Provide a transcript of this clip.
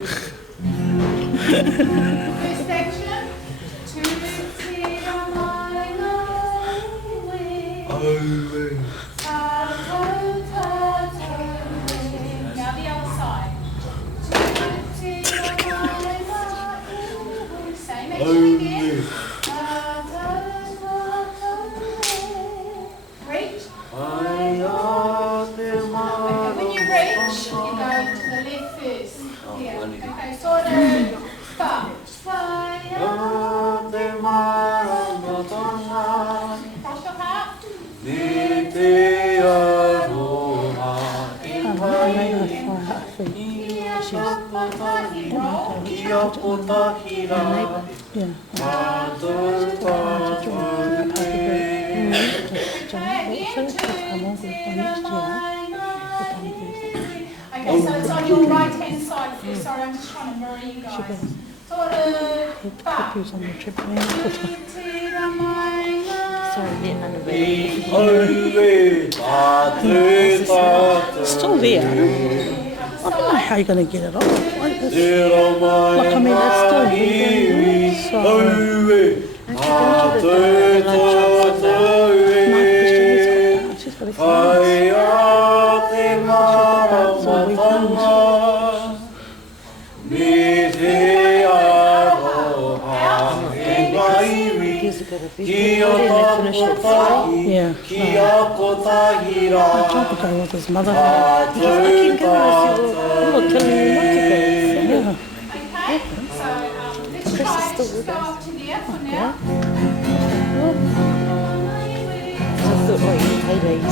First section. Now the other side. Same action again. Reach. Okay, when you reach, you go to the left first. Here. Okay, sort of fa. Cross your heart. Okay, so it's on your right hand side first. Sorry, I'm just trying to mirror you guys. Sort of fa. Still there. I don't know how you're going to get it off. Like, I mean, it's still there. So, she's got a yeah. I tried to go with his mother. Because I keep giving us little telling you not to go. Yeah. Okay, so let's try to go up to the F for now. Yeah.